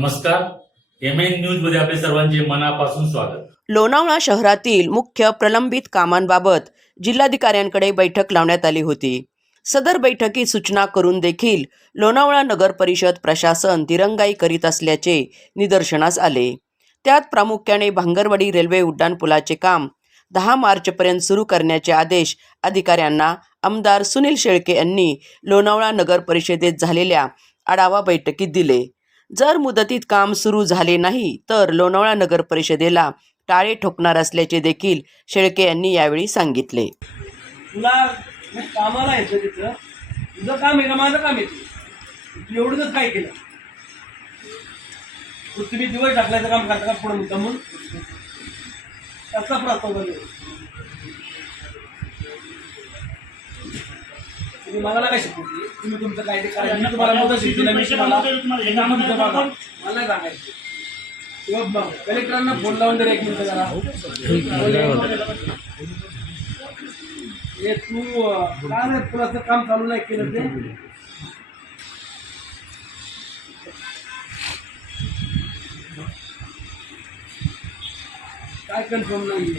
नमस्कार. M N न्यूजमध्ये आपले सर्वांचे मनापासून स्वागत. लोणावळा शहरातील मुख्य प्रलंबित कामांबाबत जिल्हाधिकाऱ्यांकडे बैठक लावण्यात आली होती. सदर बैठकीत सूचना करून देखील लोणावळा नगर परिषद प्रशासन दिरंगाई करीत असल्याचे निदर्शनास आले. त्यात प्रामुख्याने भांगरवाडी रेल्वे उड्डाणपुलाचे काम दहा मार्चपर्यंत सुरू करण्याचे आदेश अधिकाऱ्यांना आमदार सुनील शेळके यांनी लोणावळा नगर परिषदेत झालेल्या आढावा बैठकीत दिले. जर मुदतीत काम सुरू झाले नाही तर लोणावळा नगर परिषदेला टाळे ठोकणार असल्याचे देखील शेळके यांनी यावेळी सांगितले. तुला कामाला यायचं तिथं. तुझं काम आहे ना माझं काम आहे तू एवढंच काय केलं? तुम्ही दिवस टाकल्याचं काम करता का पुढे मुद्दा म्हणून त्याचा प्रस्ताव तुम्ही मला काय शिकवली तुम्ही तुमचं काय ते करा. मी तुम्हाला मदत शिकवली मी तुम्हाला तुम्ही तुमचं बघा. मला नाही सांगायचं. किंवा बघ, कलेक्टरांना फोन लावून जर एक मिनिट जरा. हे तू अं, काय नाही तुला असं काम चालू नाही केलं ते? काय कन्फर्म नाही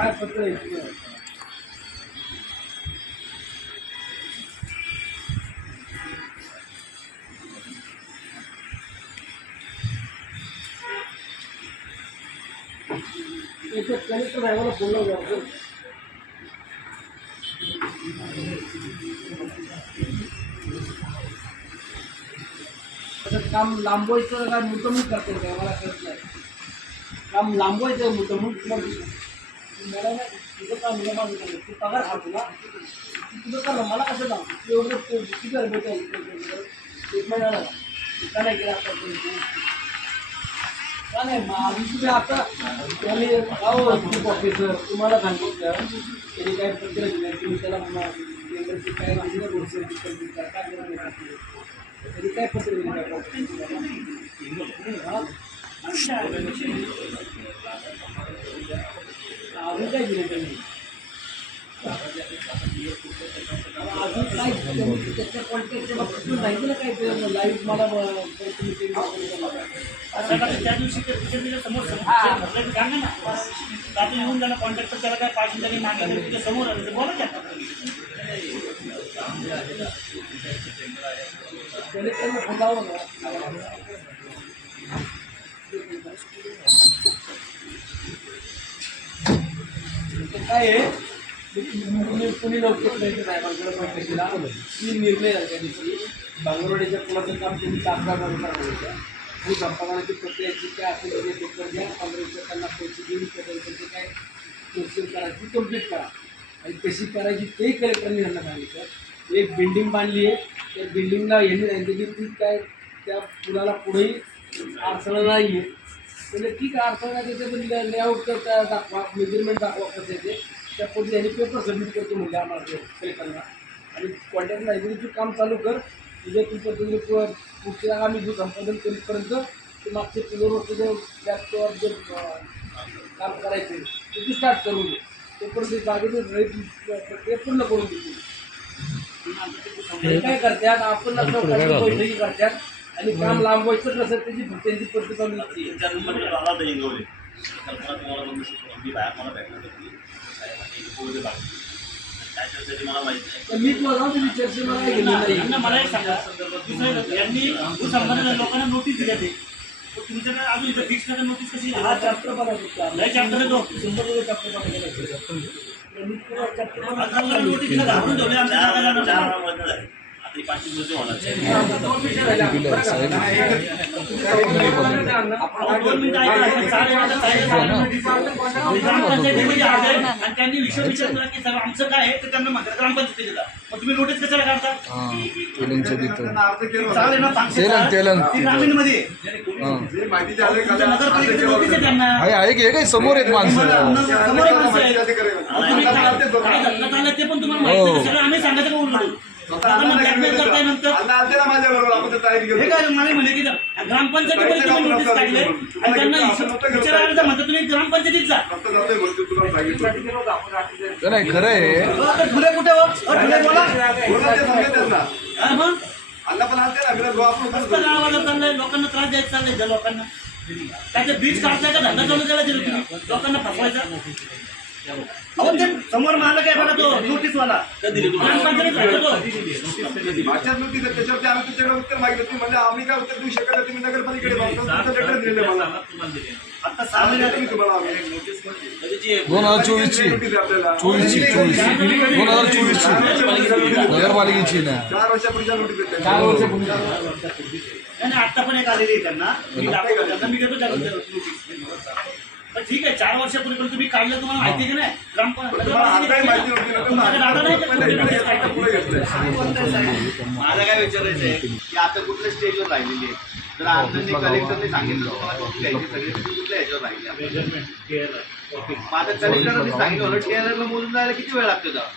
काय पत्र कलेक्टर साहेबाला फोन लावून काम लांबवायचं काय मुद्दामून करतो काय मला कळत नाही काम लांबवायचं मुद्दामून मॅडम तुझं काम म्हणजे तू पगार खा तुला तुझं काम मला कसं काम तू एवढं तू किती घर आहे एक महिना झाला का नाही केला आतापर्यंत? का नाही मग तुम्ही आता त्याने अहो चीफ ऑफिसर तुम्हाला सांगितलं त्यांनी काय पत्र दिलं तुम्ही त्याला म्हणा काय माहिती गोष्टी काय करणार नाही त्यांनी काय पत्र दिलं काय हा? अजून काय दिलं त्यांनी? अजून काय त्यांनी त्याच्या कॉन्टॅक्टच्या बाबतीत तुम्ही माहिती ना काय ते लाईव्ह मला ते त्या दिवशी ते तुझ्या समोर सांगा ना. आपण येऊन त्याला कॉन्टॅक्ट त्याला काय पाहिजे त्यांनी मागितलं तुझ्या समोर आलं. तर बोला की आता. कलेक्टरला फोन लावा ना ते काय आहे? कुणी कुणी लवकर नाही साहेबांकडे बैठकीला ती निर्णय झाले त्या दिवशी. बांगरवाडीच्या पुलाचं काम तुम्ही तात्काळ आणि संपादनाची प्रक्रियाची काय असेल ते पेपर घ्या. काँग्रेसच्या त्यांना पैसे देऊन त्याच्यानंतर काय प्रोसेस करायची कंप्लीट करा. आणि कशी करायची तेही कलेक्टरने यांना सांगितलं एक बिल्डिंग बांधली आहे. त्या बिल्डिंगला यांनी सांगितलं की ती काय त्या पुलाला पुढेही अडचण नाही आहे. म्हणजे ठीक आहे अडचण नाही त्याच्यात लेआउट करता दाखवा मेजरमेंट दाखवा कसं आहे ते. त्या पद्धतीने यांनी पेपर सबमिट करतो म्हणजे आम्हाला ते कलेक्टरला आणि कॉन्टॅक्ट लायब्ररीचं काम चालू कर. तुझ्या तू पद्धतीने पुढच्या आम्ही जो संपादन करीपर्यंत ते मागचे पिलर वरचं जे लॅपटॉप जे अं, काम करायचे ते तू स्टार्ट करून दे. तोपर्यंत जागेचे रहित प्रक्रिया पूर्ण करून देतील. हे काय करतात आपण बैठकी करतात. आणि काम लांबवायचं कसं त्याची त्यांची पद्धत नंबर आला होता इंगवले. कल्पना तुम्हाला बंद मी बाहेर मला भेटणार होती साहेबांनी बाकी काय मला माहिती नाही. तर मी तुला जाऊ तुझी चर्चा मला नाही. मला एक सांगा. दुसरं यांनी भूसंबंधित लोकांना नोटीस दिल्या ते. तर तुमच्याकडे अजून इथं फिक्स करा नोटीस कशी? हा चॅप्टर बघा लय chapter आहे तो. सुंदर चॅप्टर बघा चॅप्टर नोटीसला घाबरून ठेवले आमच्या जागा जाणार होणार आणि त्यांनी विषय की आमचं काय आहे ते त्यांना म्हणतात मग तुम्ही नोटीस कशाला काढता चालेल ना आहे. की काय समोर आहेत माणसं समोर आहेत. काय ते पण तुम्हाला माहिती हो. आम्ही सांगायचं का लोकांना ब्लॅकमेल करताय नंतर हे काय मला म्हणे की ग्रामपंचायतीमध्ये तुम्ही नोटीस काढले? आणि त्यांना विचार- विचारायला जा म्हणता तुम्ही ग्रामपंचायतीत जा. ते नाही खरं आहे. धुळे कुठे हो? बोला. हा, मग? कसं गावाला चाललंय लोकांना त्रास द्यायचा चाललंय त्या लोकांना. त्याचे बीज काढताय का धंदा चालू केला तरी तुम्ही? लोकांना फसवायचा? अहो ते समोर मालक आहे बघा तो नोटीस वाला ग्रामपंचायतीत राहतो तो त्याच्यावरती आम्ही तुमच्याकडे उत्तर मागितलं. तुम्ही म्हणजे आम्ही काय उत्तर देऊ शकत नाही तुम्ही नगरपालिकेकडे तुमचं लेटर दिलेलं आहे मला. आता सहा महिन्यात तुम्ही तुम्हाला. आम्ही. दोन हजार चोवीस ची नोटीस आहे आपल्याला. चोवीस ची चोवीस दोन हजार चोवीस ची नगरपालिकेची ना. चार वर्षापूर्वीच्या नोटीस आहेत चार वर्षापूर्वी. नाही नाही, आता पण एक आलेली आहे त्यांना. मी दाखवतो. त्यांना मी देतो त्यांना नोटीस. पण ठीक आहे चार वर्षापूर्वी पण तुम्ही काढलं तुम्हाला माहिती आहे की नाही? मला काय विचारायचं आहे की आता कुठल्या स्टेजवर राहिलेली आहे? तर अर्जंटली कलेक्टरने सांगितलं सगळी कुठल्या ह्याच्यावर राहिले? आता कलेक्टरने सांगितलं मोजून जायला किती वेळ लागतो का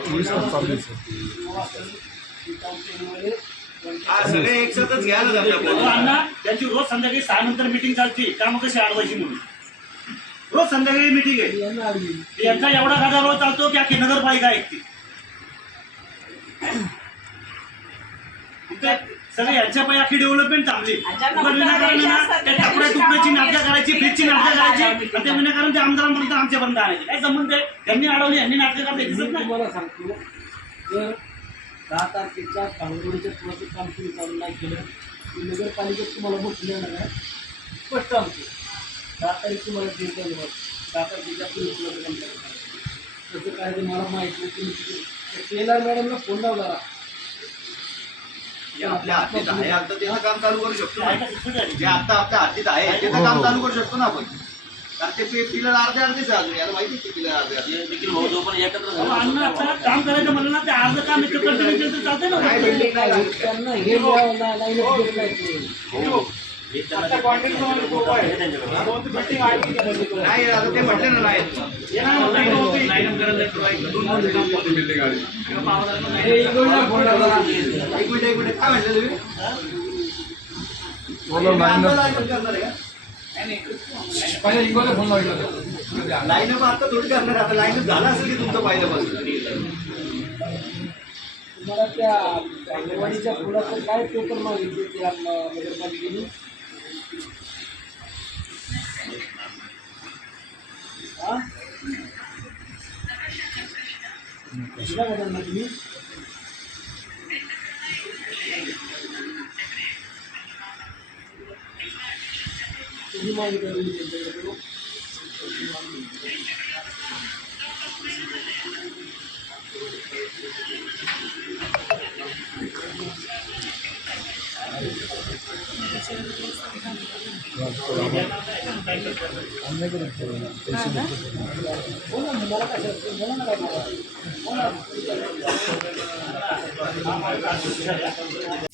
चोवीस तास चालू आहे हा सगळे एक साथच घ्यायला जातात अण्णा त्यांची रोज संध्याकाळी सहा नंतर मिटिंग चालते. काम कशी अडवायची म्हणून? रोज संध्याकाळी मिटिंग आहे. यांचा एवढा गाडा रोज चालतो की अख्खी नगरपालिका ऐकते. सगळे यांच्या पायी अख्खी डेव्हलपमेंट ना त्या टाकड्या तुकड्याची नाटकं करायची फ्रीजची नाटकं करायची. आणि त्या विनाकारण त्या आमदारांपर्यंत आमच्यापर्यंत आणायची. काय संबंध आहे? त्यांनी अडवली यांनी नाटकं करते दिसत नाही. तुम्हाला सांगतो जर दहा तारखेच्या भांगरोडीच्या पुलाचं काम तुम्ही चालू नाही केलं तर नगरपालिकेत तुम्हाला मोठी येणार आहे. स्पष्ट आमचं दहा तारीख तुम्हाला आहे बघा. दहा तारखेच्या पुढे पुलाचं काम चालू करायचं. तसं काय ते मला माहिती नाही. तुम्ही टेलर मॅडमला फोन लावला जे आपल्या हातीत आहे. आता त्याचं काम चालू करू शकतो ना का? जे आता आपल्या हातीत आहे त्याचं काम चालू करू शकतो ना आपण. कारण ते पे- पिलर अर्धे अर्धेच आहे अजून याला माहिती आहे की पिलर अर्धे अर्धे अहो, अण्णा आता काम करायचं म्हणलं ना ते अर्ध काम इथं कंटिन्यू केलं तर चालतंय काय ना बिल्डिंग नाही लागत का? त्यांना हे द्यावं नाही लाईन देत नाही ते. नाही आता ते म्हटले ना नाही बिल्डिंग आली हे इकडून फोन लावला एक मिनिट एक मिनिट काय म्हटलं तुम्ही बोला लाईन लाईन करणार आहे का पहिले इंगोला फोन लावला लाईन अप आता थोडी करणार आता लाईन झाला असेल की तुमचं पहिल्यापासून? तुम्हाला त्या अंगणवाडीच्या फुलाचं काय पेपर मागितले म- नगरपालिकेने? हा? दिला का त्यांना तुम्ही? तुम्ही मागितलं तुम्ही त्यांच्याकडे